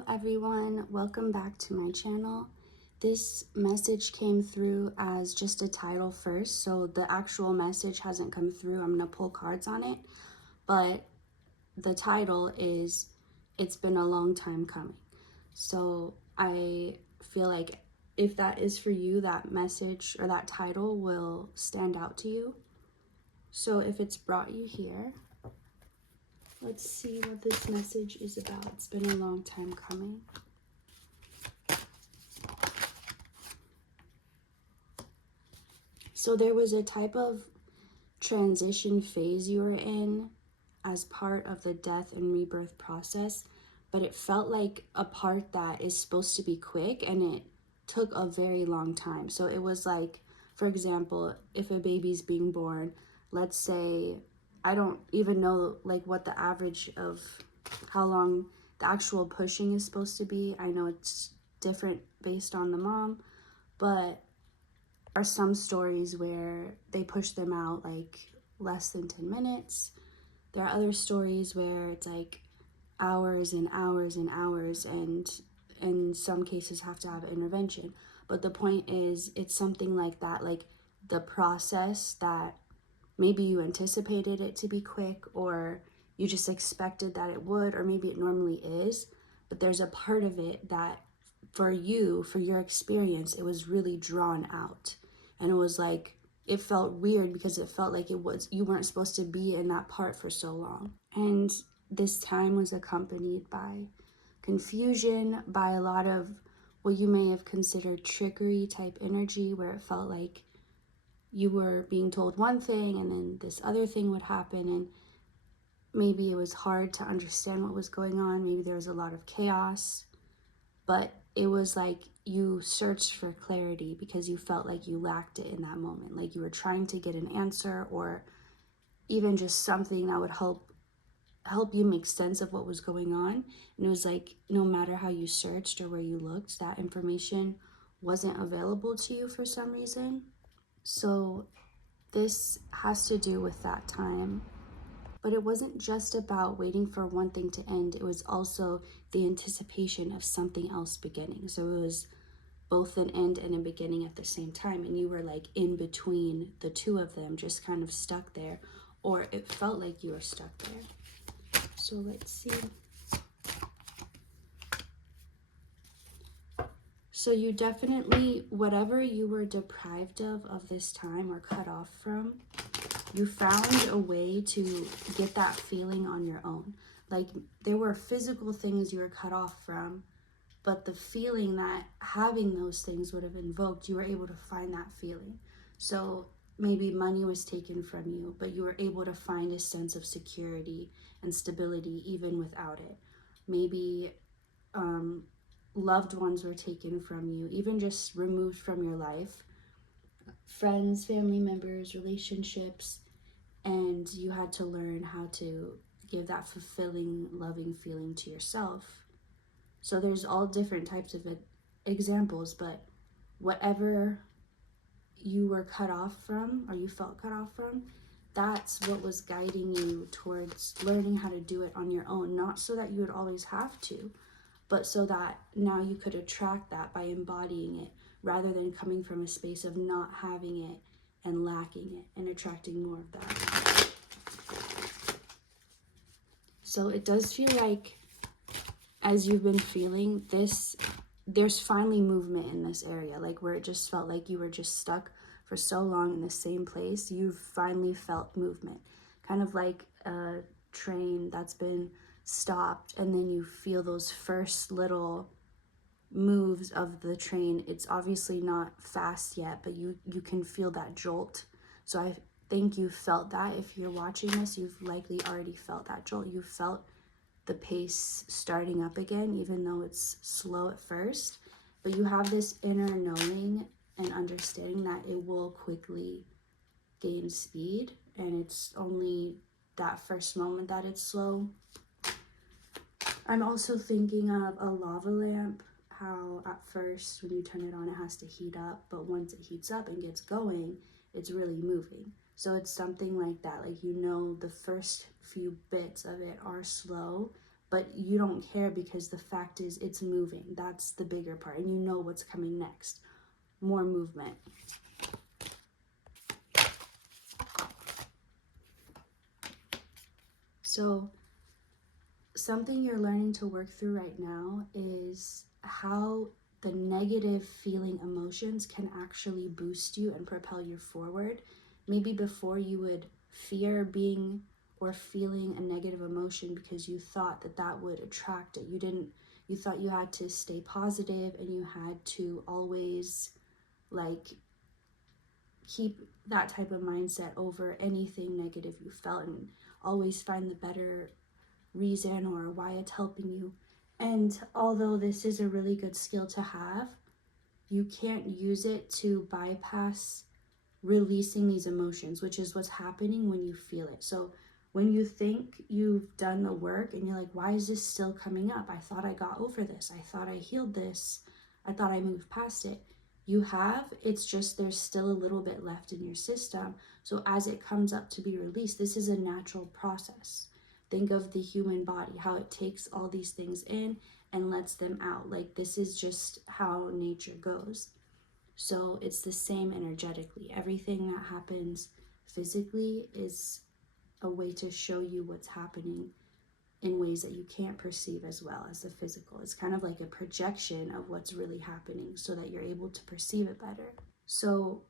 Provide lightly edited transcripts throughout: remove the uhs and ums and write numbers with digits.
Hello everyone, welcome back to my channel. This message came through as just a title first, so the actual message hasn't come through. I'm gonna pull cards on it, but the title is It's Been a Long Time Coming. So I feel like if that is for you, that message or that title will stand out to you. So if it's brought you here, let's see what this message is about. It's been a long time coming. So there was a type of transition phase you were in as part of the death and rebirth process, but it felt like a part that is supposed to be quick and it took a very long time. So it was like, for example, if a baby's being born, let's say, I don't even know like what the average of how long the actual pushing is supposed to be. I know it's different based on the mom, but are some stories where they push them out like less than 10 minutes. There are other stories where it's like hours and hours and hours, and in some cases have to have intervention. But the point is, it's something like that, like the process that maybe you anticipated it to be quick, or you just expected that it would, or maybe it normally is, but there's a part of it that for you, for your experience, it was really drawn out. And it was like, it felt weird because it felt like you weren't supposed to be in that part for so long. And this time was accompanied by confusion, by a lot of what you may have considered trickery type energy, where it felt like you were being told one thing and then this other thing would happen, and maybe it was hard to understand what was going on. Maybe there was a lot of chaos, but it was like you searched for clarity because you felt like you lacked it in that moment, like you were trying to get an answer or even just something that would help you make sense of what was going on. And it was like no matter how you searched or where you looked, that information wasn't available to you for some reason. So this has to do with that time. But it wasn't just about waiting for one thing to end, it was also the anticipation of something else beginning. So it was both an end and a beginning at the same time, and you were like in between the two of them, just kind of stuck there, or it felt like you were stuck there. So let's see. So you definitely, whatever you were deprived of this time or cut off from, you found a way to get that feeling on your own. Like there were physical things you were cut off from, but the feeling that having those things would have invoked, you were able to find that feeling. So maybe money was taken from you, but you were able to find a sense of security and stability even without it. Maybe loved ones were taken from you, even just removed from your life. Friends, family members, relationships, and you had to learn how to give that fulfilling, loving feeling to yourself. So there's all different types of examples, but whatever you were cut off from or you felt cut off from, that's what was guiding you towards learning how to do it on your own, not so that you would always have to, but so that now you could attract that by embodying it rather than coming from a space of not having it and lacking it and attracting more of that. So it does feel like, as you've been feeling this, there's finally movement in this area, like where it just felt like you were just stuck for so long in the same place. You've finally felt movement, kind of like a train that's been stopped, and then you feel those first little moves of the train. It's obviously not fast yet, but you can feel that jolt. So I think you felt that. If you're watching this, you've likely already felt that jolt. You felt the pace starting up again, even though it's slow at first, but you have this inner knowing and understanding that it will quickly gain speed, and it's only that first moment that it's slow. I'm also thinking of a lava lamp, how at first when you turn it on it has to heat up, but once it heats up and gets going, it's really moving. So it's something like that, like the first few bits of it are slow, but you don't care because the fact is it's moving. That's the bigger part, and you know what's coming next. More movement. So something you're learning to work through right now is how the negative feeling emotions can actually boost you and propel you forward. Maybe before you would fear being or feeling a negative emotion because you thought that that would attract it. You thought you had to stay positive and you had to always like keep that type of mindset over anything negative you felt and always find the better reason or why it's helping you. And although this is a really good skill to have, you can't use it to bypass releasing these emotions, which is what's happening when you feel it. So when you think you've done the work and you're like, why is this still coming up? I thought I got over this. I thought I healed this. I thought I moved past it. You have, it's just there's still a little bit left in your system. So as it comes up to be released, this is a natural process. Think of the human body, how it takes all these things in and lets them out. Like this is just how nature goes. So it's the same energetically. Everything that happens physically is a way to show you what's happening in ways that you can't perceive as well as the physical. It's kind of like a projection of what's really happening so that you're able to perceive it better. So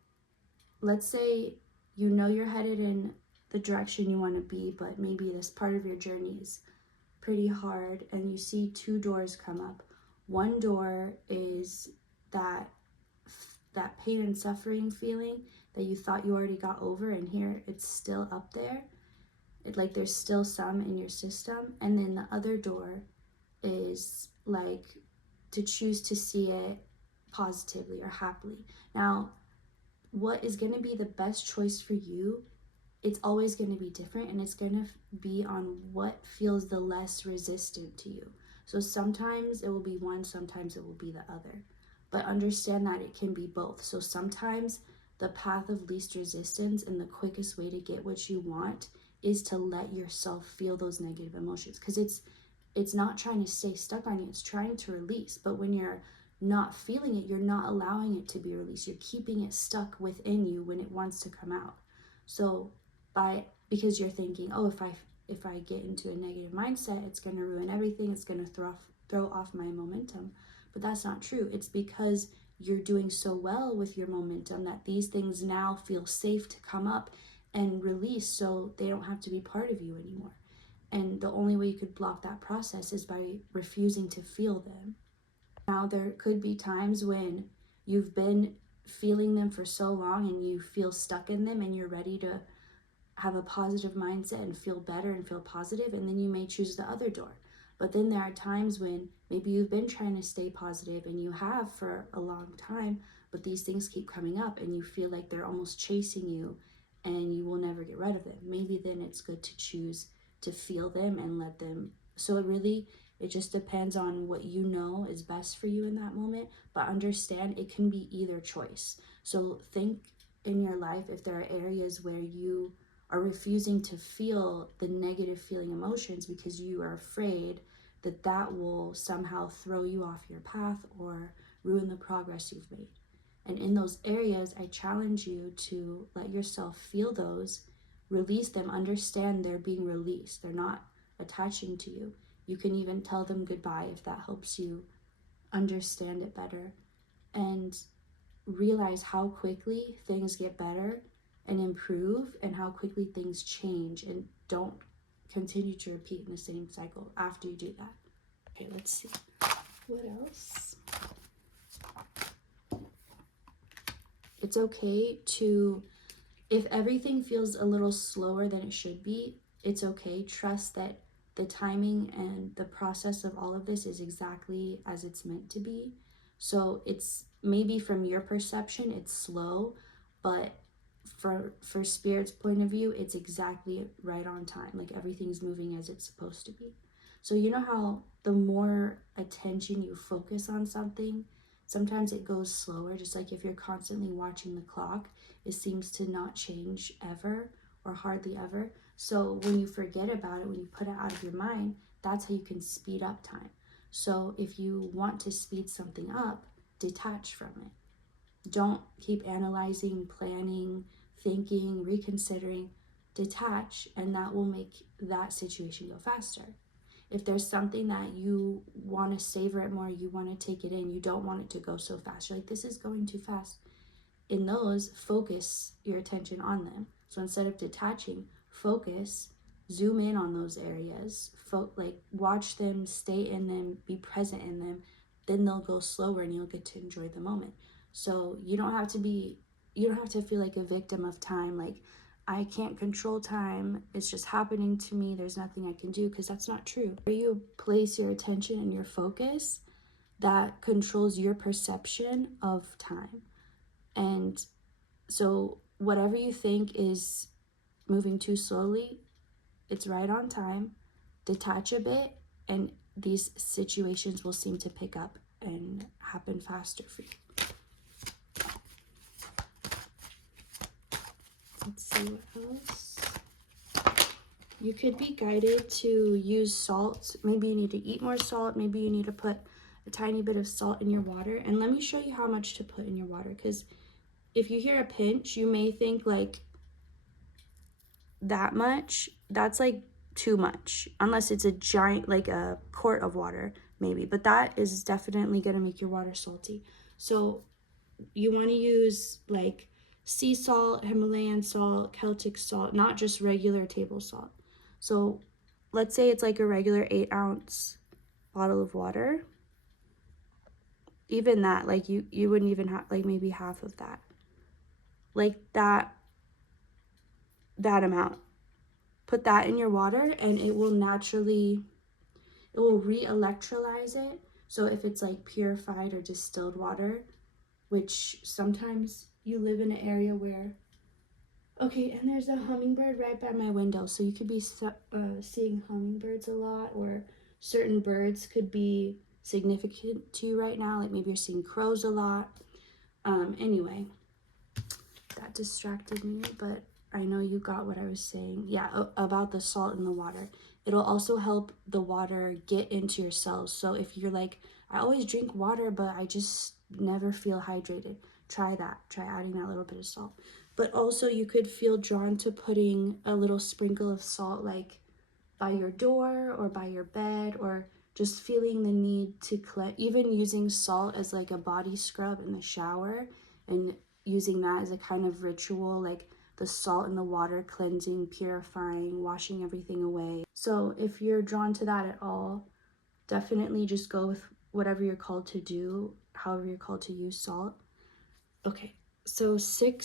let's say you know you're headed in the direction you want to be, but maybe this part of your journey is pretty hard and you see two doors come up. One door is that pain and suffering feeling that you thought you already got over, and here it's still up there. Like there's still some in your system. And then the other door is like to choose to see it positively or happily. Now, what is going to be the best choice for you, it's always going to be different, and it's going to be on what feels the less resistant to you. So sometimes it will be one, sometimes it will be the other. But understand that it can be both. So sometimes the path of least resistance and the quickest way to get what you want is to let yourself feel those negative emotions, because it's not trying to stay stuck on you, it's trying to release. But when you're not feeling it, you're not allowing it to be released. You're keeping it stuck within you when it wants to come out. So because you're thinking, oh, if I get into a negative mindset, it's going to ruin everything, it's going to throw off my momentum. But that's not true. It's because you're doing so well with your momentum that these things now feel safe to come up and release, so they don't have to be part of you anymore. And the only way you could block that process is by refusing to feel them. Now, there could be times when you've been feeling them for so long and you feel stuck in them and you're ready to have a positive mindset and feel better and feel positive, and then you may choose the other door. But then there are times when maybe you've been trying to stay positive and you have for a long time, but these things keep coming up and you feel like they're almost chasing you and you will never get rid of them. Maybe then it's good to choose to feel them and let them. So it just depends on what you know is best for you in that moment, but understand it can be either choice. So think in your life if there are areas where you are refusing to feel the negative feeling emotions because you are afraid that that will somehow throw you off your path or ruin the progress you've made. And in those areas, I challenge you to let yourself feel those, release them, understand they're being released. They're not attaching to you. You can even tell them goodbye if that helps you understand it better, and realize how quickly things get better and improve and how quickly things change, and don't continue to repeat in the same cycle after you do that. Okay, let's see. What else? It's okay to, if everything feels a little slower than it should be, it's okay. Trust that the timing and the process of all of this is exactly as it's meant to be. So it's maybe from your perception, it's slow, but for Spirit's point of view, it's exactly right on time. Like everything's moving as it's supposed to be. So you know how the more attention you focus on something, sometimes it goes slower. Just like if you're constantly watching the clock, it seems to not change ever or hardly ever. So when you forget about it, when you put it out of your mind, That's how you can speed up time. So if you want to speed something up, detach from it. Don't keep analyzing, planning, thinking, reconsidering. Detach, and that will make that situation go faster. If there's something that you want to savor it more, you want to take it in, you don't want it to go so fast, you're like, this is going too fast. In those, focus your attention on them. So instead of detaching, focus, zoom in on those areas, like watch them, stay in them, be present in them. Then they'll go slower and you'll get to enjoy the moment. So you don't have to feel like a victim of time, like I can't control time, it's just happening to me, there's nothing I can do, because that's not true. Where you place your attention and your focus, that controls your perception of time. And so whatever you think is moving too slowly, it's right on time. Detach a bit, and these situations will seem to pick up and happen faster for you. Let's see what else. You could be guided to use salt. Maybe you need to eat more salt. Maybe you need to put a tiny bit of salt in your water. And let me show you how much to put in your water, because if you hear a pinch, you may think like that much. That's like too much, unless it's a giant, like a quart of water maybe, but that is definitely going to make your water salty. So you want to use like sea salt, Himalayan salt, Celtic salt, not just regular table salt. So let's say it's like a regular 8-ounce bottle of water. Even that, like you wouldn't even have, like maybe half of that, like that amount. Put that in your water and it will re-electrolyze it. So if it's like purified or distilled water, which sometimes you live in an area where, okay, and there's a hummingbird right by my window, so you could be seeing hummingbirds a lot, or certain birds could be significant to you right now, like maybe you're seeing crows a lot. Anyway, that distracted me, but I know you got what I was saying. Yeah, about the salt in the water. It'll also help the water get into your cells. So if you're like, I always drink water, but I just never feel hydrated, try that. Try adding that little bit of salt. But also you could feel drawn to putting a little sprinkle of salt, like by your door or by your bed, or just feeling the need to cleanse, even using salt as like a body scrub in the shower, and using that as a kind of ritual, like the salt in the water cleansing, purifying, washing everything away. So if you're drawn to that at all, definitely just go with whatever you're called to do, however you're called to use salt. Okay, so so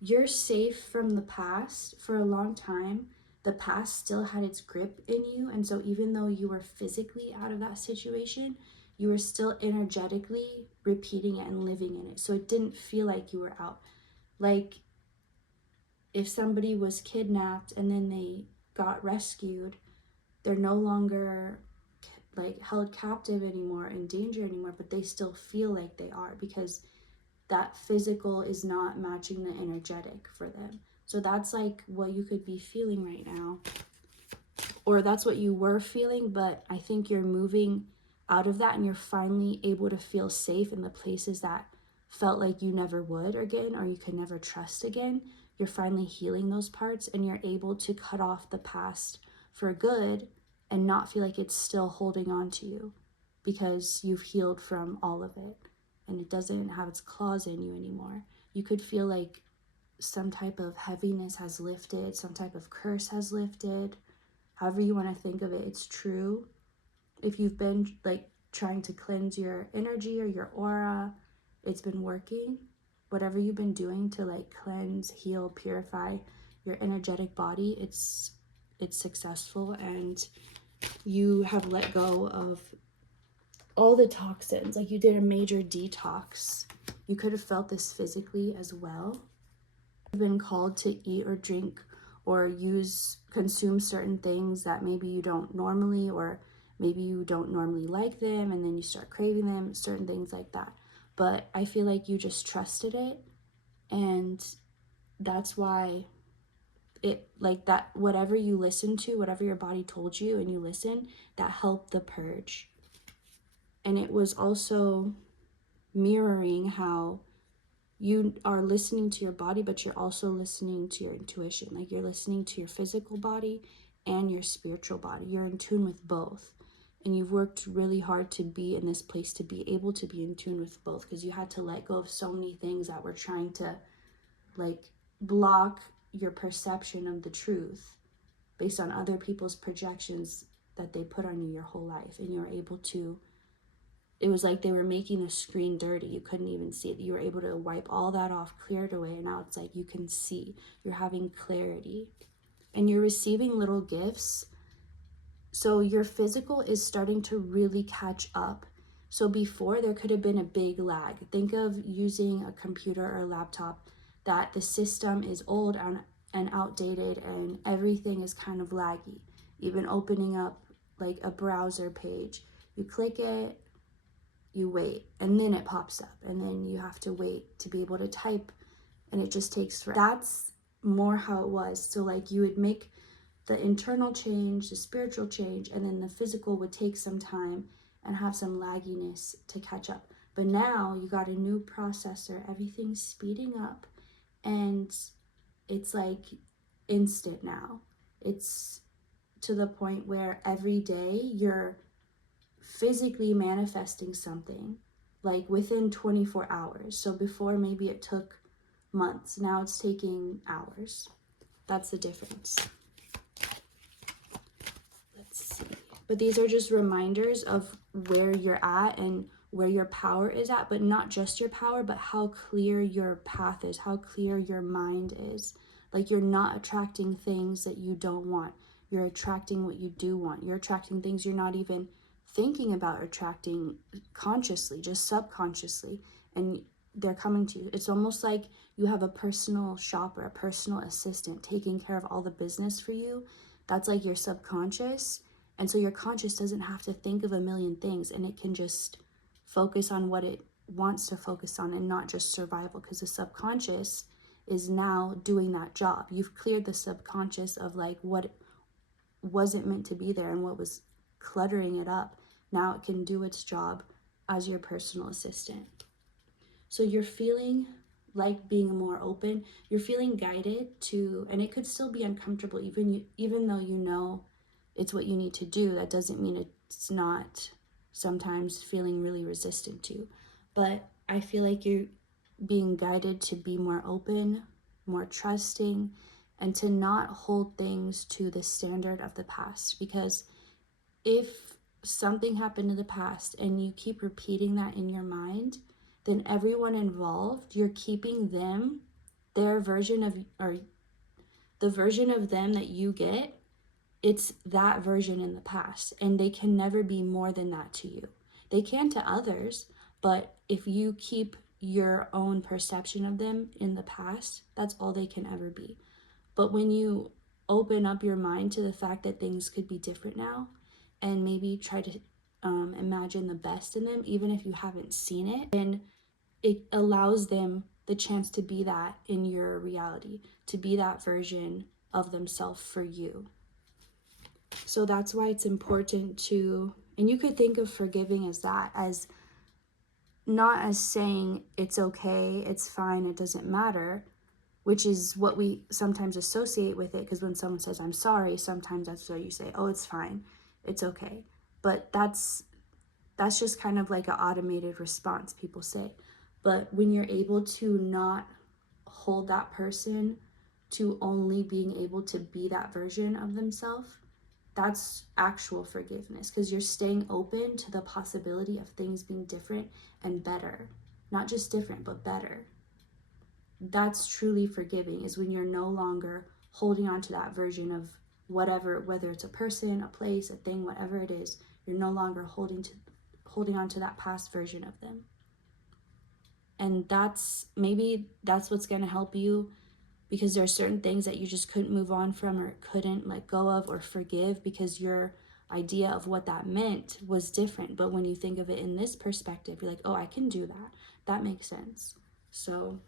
you're safe from the past. For a long time, the past still had its grip in you, and so even though you were physically out of that situation, you were still energetically repeating it and living in it, so it didn't feel like you were out. Like if somebody was kidnapped and then they got rescued, they're no longer like held captive anymore, in danger anymore, but they still feel like they are, because that physical is not matching the energetic for them. So that's like what you could be feeling right now, or that's what you were feeling, but I think you're moving out of that and you're finally able to feel safe in the places that felt like you never would again, or you could never trust again. You're finally healing those parts, and you're able to cut off the past for good and not feel like it's still holding on to you, because you've healed from all of it and it doesn't have its claws in you anymore. You could feel like some type of heaviness has lifted, some type of curse has lifted. However you want to think of it, it's true. If you've been like trying to cleanse your energy or your aura, it's been working. Whatever you've been doing to like cleanse, heal, purify your energetic body, it's successful, and you have let go of all the toxins. Like you did a major detox. You could have felt this physically as well. You've been called to eat or drink or consume certain things that maybe you don't normally, or maybe you don't normally like them and then you start craving them, certain things like that. But I feel like you just trusted it, and that's why it, like that, whatever you listened to, whatever your body told you and you listened, that helped the purge. And it was also mirroring how you are listening to your body, but you're also listening to your intuition. Like you're listening to your physical body and your spiritual body. You're in tune with both. And you've worked really hard to be in this place, to be able to be in tune with both, because you had to let go of so many things that were trying to like block your perception of the truth based on other people's projections that they put on you your whole life. And you were able to, it was like they were making the screen dirty. You couldn't even see it. You were able to wipe all that off, clear it away, and now it's like you can see. You're having clarity. And you're receiving little gifts. So your physical is starting to really catch up. So before, there could have been a big lag. Think of using a computer or a laptop that the system is old and outdated and everything is kind of laggy. Even opening up like a browser page, you click it, you wait, and then it pops up, and then you have to wait to be able to type, and it just takes forever. That's more how it was. So like you would make the internal change, the spiritual change, and then the physical would take some time and have some lagginess to catch up. But now you got a new processor, everything's speeding up, and it's like instant now. It's to the point where every day you're physically manifesting something like within 24 hours. So before maybe it took months, now it's taking hours. That's the difference. Let's see. But these are just reminders of where you're at and where your power is at, but not just your power, but how clear your path is, how clear your mind is. Like you're not attracting things that you don't want. You're attracting what you do want. You're attracting things you're not even thinking about attracting consciously, just subconsciously, and they're coming to you. It's almost like you have a personal shopper, a personal assistant taking care of all the business for you. That's like your subconscious. And so your conscious doesn't have to think of a million things, and it can just focus on what it wants to focus on and not just survival, because the subconscious is now doing that job. You've cleared the subconscious of like what wasn't meant to be there and what was cluttering it up. Now it can do its job as your personal assistant. So you're feeling like being more open. You're feeling guided to, and it could still be uncomfortable, even though you know it's what you need to do. That doesn't mean it's not sometimes feeling really resistant to. But I feel like you're being guided to be more open, more trusting, and to not hold things to the standard of the past. Because if something happened in the past and you keep repeating that in your mind, then everyone involved, you're keeping them, their version of, or the version of them that you get, it's that version in the past, and they can never be more than that to you. They can to others, but if you keep your own perception of them in the past, that's all they can ever be. But when you open up your mind to the fact that things could be different now, and maybe try to imagine the best in them, even if you haven't seen it, and it allows them the chance to be that in your reality, to be that version of themselves for you. So that's why it's important to, and you could think of forgiving as that, as not as saying it's okay, it's fine, it doesn't matter, which is what we sometimes associate with it, because when someone says I'm sorry, sometimes that's what you say, oh, it's fine, it's okay. But that's just kind of like an automated response people say. But when you're able to not hold that person to only being able to be that version of themselves, that's actual forgiveness, because you're staying open to the possibility of things being different and better. Not just different, but better. That's truly forgiving, is when you're no longer holding on to that version of whatever, whether it's a person, a place, a thing, whatever it is, you're no longer holding on to that past version of them. And maybe that's what's going to help you, because there are certain things that you just couldn't move on from or couldn't let go of or forgive, because your idea of what that meant was different. But when you think of it in this perspective, you're like, oh, I can do that. That makes sense. So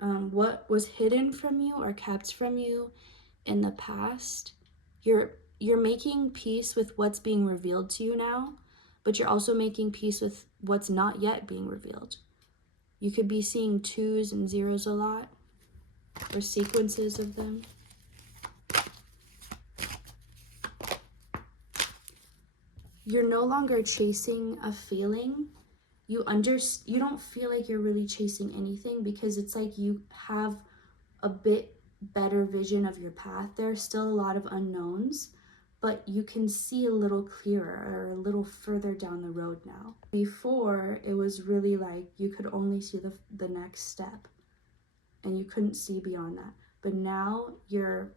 what was hidden from you or kept from you in the past. You're making peace with what's being revealed to you now, but you're also making peace with what's not yet being revealed. You could be seeing 2s and 0s a lot, or sequences of them. You're no longer chasing a feeling. You don't feel like you're really chasing anything, because it's like you have a bit better vision of your path. There are still a lot of unknowns, but you can see a little clearer or a little further down the road now. Before, it was really like you could only see the next step and you couldn't see beyond that. But now you're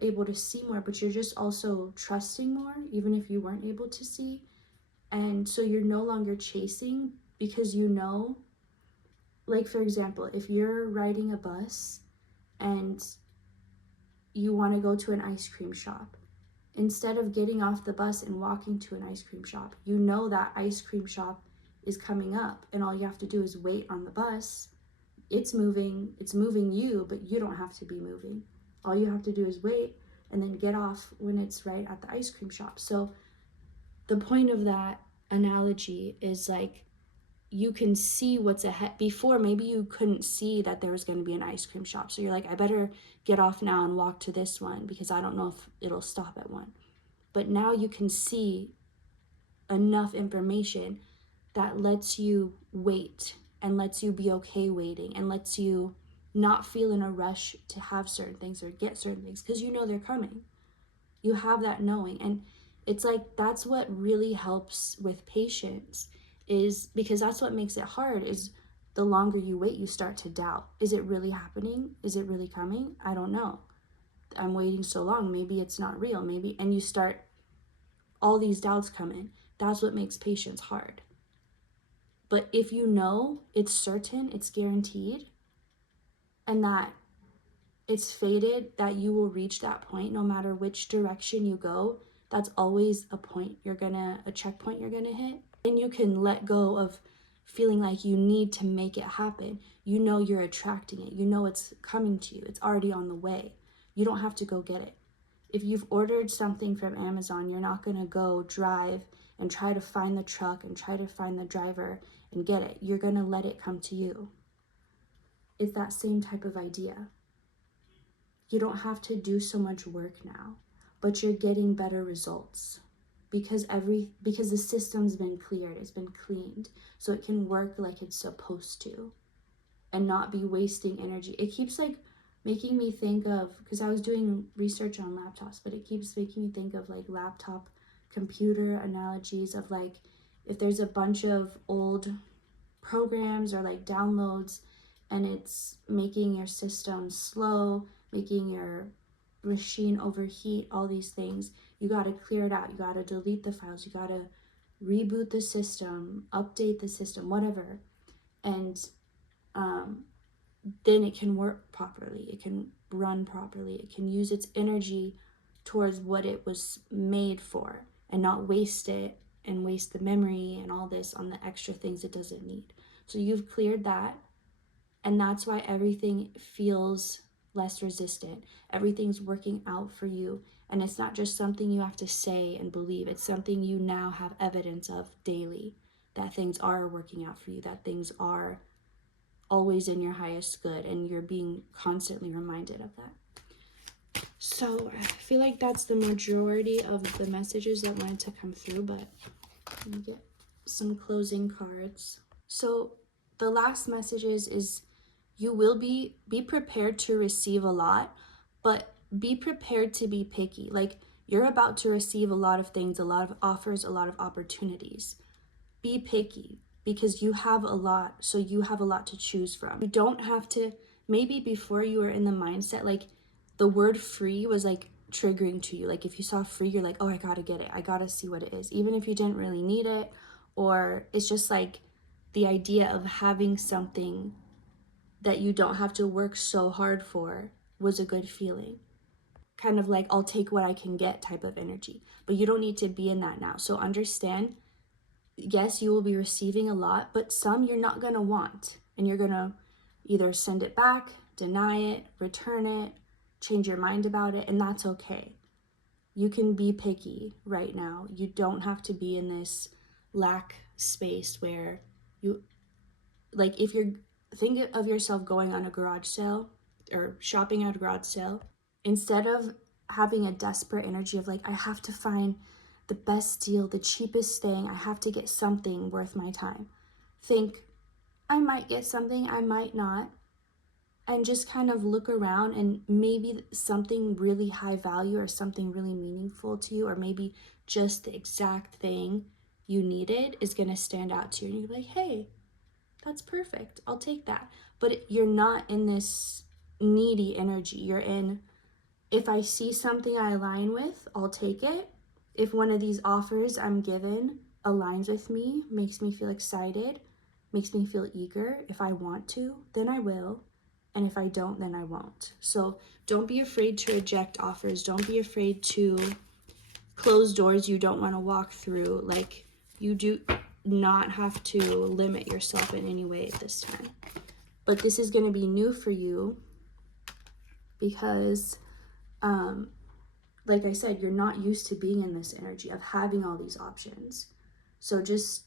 able to see more, but you're just also trusting more, even if you weren't able to see. And so you're no longer chasing, because you know, like for example, if you're riding a bus and you want to go to an ice cream shop, instead of getting off the bus and walking to an ice cream shop, you know that ice cream shop is coming up, and all you have to do is wait on the bus. It's moving you, but you don't have to be moving. All you have to do is wait and then get off when it's right at the ice cream shop. So the point of that analogy is like, you can see what's ahead. Before, maybe you couldn't see that there was going to be an ice cream shop, so you're like, I better get off now and walk to this one because I don't know if it'll stop at one. But now you can see enough information that lets you wait and lets you be okay waiting and lets you not feel in a rush to have certain things or get certain things, because you know they're coming. You have that knowing. And it's like, that's what really helps with patience, is because that's what makes it hard, is the longer you wait, you start to doubt. Is it really happening? Is it really coming? I don't know. I'm waiting so long. Maybe it's not real. Maybe, and you start, all these doubts come in. That's what makes patience hard. But if you know it's certain, it's guaranteed, and that it's fated that you will reach that point no matter which direction you go, that's always a checkpoint you're gonna hit. And you can let go of feeling like you need to make it happen. You know you're attracting it. You know it's coming to you. It's already on the way. You don't have to go get it. If you've ordered something from Amazon, you're not gonna go drive and try to find the truck and try to find the driver and get it. You're gonna let it come to you. It's that same type of idea. You don't have to do so much work now, but you're getting better results because the system's been cleared, it's been cleaned, so it can work like it's supposed to and not be wasting energy. It keeps like making me think of, because I was doing research on laptops, but it keeps making me think of like laptop computer analogies of like, if there's a bunch of old programs or like downloads and it's making your system slow, making your machine overheat, all these things, you got to clear it out. You got to delete the files. You got to reboot the system, update the system, whatever. And then it can work properly. It can run properly. It can use its energy towards what it was made for and not waste it and waste the memory and all this on the extra things it doesn't need. So you've cleared that, and that's why everything feels less resistant. Everything's working out for you, and it's not just something you have to say and believe. It's something you now have evidence of daily, that things are working out for you, that things are always in your highest good, and you're being constantly reminded of that. So I feel like that's the majority of the messages that wanted to come through, but let me get some closing cards. So the last messages is you will be prepared to receive a lot, but be prepared to be picky. Like, you're about to receive a lot of things, a lot of offers, a lot of opportunities. Be picky because you have a lot, so you have a lot to choose from. You don't have to, maybe before you were in the mindset, like the word free was like triggering to you. Like if you saw free, you're like, oh, I gotta get it. I gotta see what it is. Even if you didn't really need it, or it's just like the idea of having something that you don't have to work so hard for was a good feeling. Kind of like, I'll take what I can get type of energy. But you don't need to be in that now. So understand, yes, you will be receiving a lot, but some you're not going to want. And you're going to Either send it back, deny it, return it, change your mind about it, and that's okay. You can be picky right now. You don't have to be in this lack space where you, like, if you're think of yourself going on a garage sale or shopping at a garage sale, instead of having a desperate energy of like, I have to find the best deal, the cheapest thing, I have to get something worth my time. Think, I might get something, I might not, and just kind of look around, and maybe something really high value or something really meaningful to you, or maybe just the exact thing you needed is going to stand out to you, and you're like, hey, that's perfect, I'll take that. But you're not in this needy energy. You're in, if I see something I align with, I'll take it. If one of these offers I'm given aligns with me, makes me feel excited, makes me feel eager, if I want to, then I will. And if I don't, then I won't. So don't be afraid to reject offers. Don't be afraid to close doors you don't want to walk through. Like, you do not have to limit yourself in any way at this time. But this is going to be new for you because like I said, you're not used to being in this energy of having all these options. So just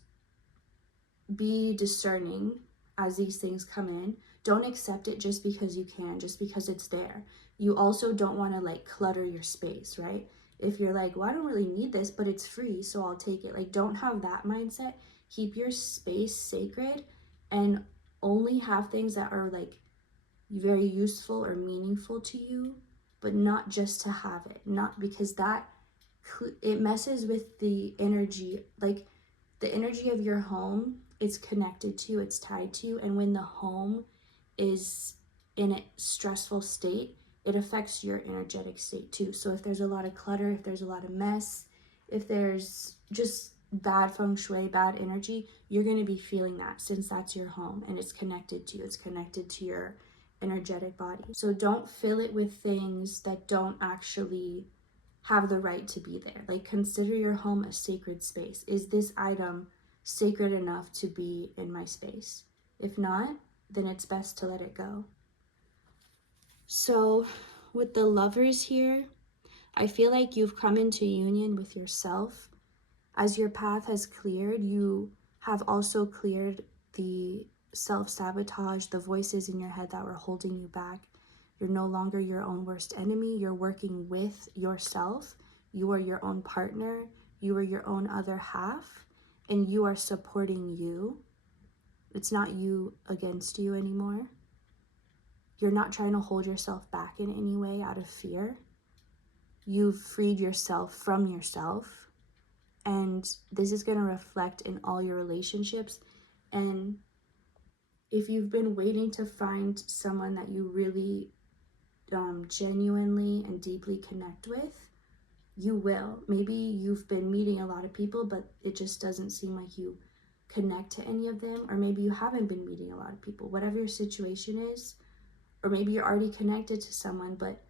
be discerning as these things come in. Don't accept it just because you can, just because it's there. You also don't want to like clutter your space, right? If you're like, well, I don't really need this, but it's free, so I'll take it. Like, don't have that mindset. Keep your space sacred and only have things that are like very useful or meaningful to you, but not just to have it. Not because that, it messes with the energy. Like, the energy of your home, it's connected to you, it's tied to you, and when the home is in a stressful state, it affects your energetic state too. So if there's a lot of clutter, if there's a lot of mess, if there's just bad feng shui, bad energy, you're going to be feeling that, since that's your home and it's connected to you, it's connected to your energetic body. So don't fill it with things that don't actually have the right to be there. Like, consider your home a sacred space. Is this item sacred enough to be in my space? If not, then it's best to let it go. So with the Lovers here, I feel like you've come into union with yourself. As your path has cleared, you have also cleared the self-sabotage, the voices in your head that were holding you back. You're no longer your own worst enemy. You're working with yourself. You are your own partner. You are your own other half, and you are supporting you. It's not you against you anymore. You're not trying to hold yourself back in any way out of fear. You've freed yourself from yourself. And this is going to reflect in all your relationships. And if you've been waiting to find someone that you really genuinely and deeply connect with, you will. Maybe you've been meeting a lot of people, but it just doesn't seem like you connect to any of them. Or maybe you haven't been meeting a lot of people. Whatever your situation is, or maybe you're already connected to someone, but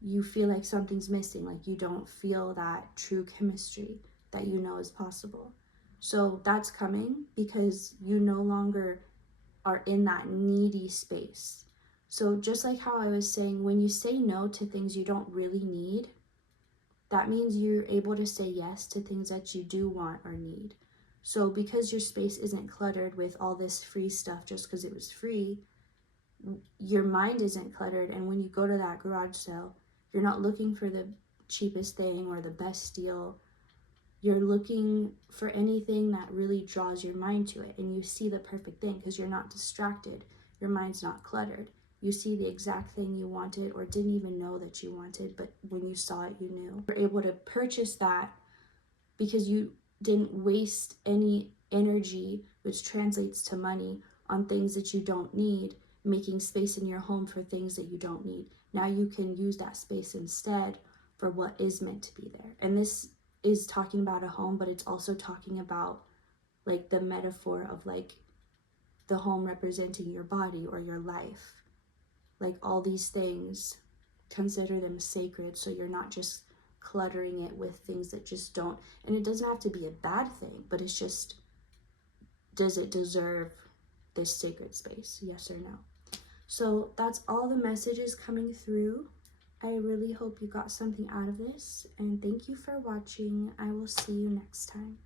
you feel like something's missing, like you don't feel that true chemistry that you know is possible. So that's coming because you no longer are in that needy space. So just like how I was saying, when you say no to things you don't really need, that means you're able to say yes to things that you do want or need. So because your space isn't cluttered with all this free stuff just because it was free, your mind isn't cluttered. And when you go to that garage sale, you're not looking for the cheapest thing or the best deal. You're looking for anything that really draws your mind to it, and you see the perfect thing because you're not distracted. Your mind's not cluttered. You see the exact thing you wanted or didn't even know that you wanted, but when you saw it, you knew. You're able to purchase that because you didn't waste any energy, which translates to money, on things that you don't need, making space in your home for things that you don't need. Now you can use that space instead for what is meant to be there. And this is talking about a home, but it's also talking about like the metaphor of like the home representing your body or your life. Like, all these things, consider them sacred, so you're not just cluttering it with things that just don't. And it doesn't have to be a bad thing, but it's just, does it deserve this sacred space? Yes or no? So that's all the messages coming through. I really hope you got something out of this, and thank you for watching. I will see you next time.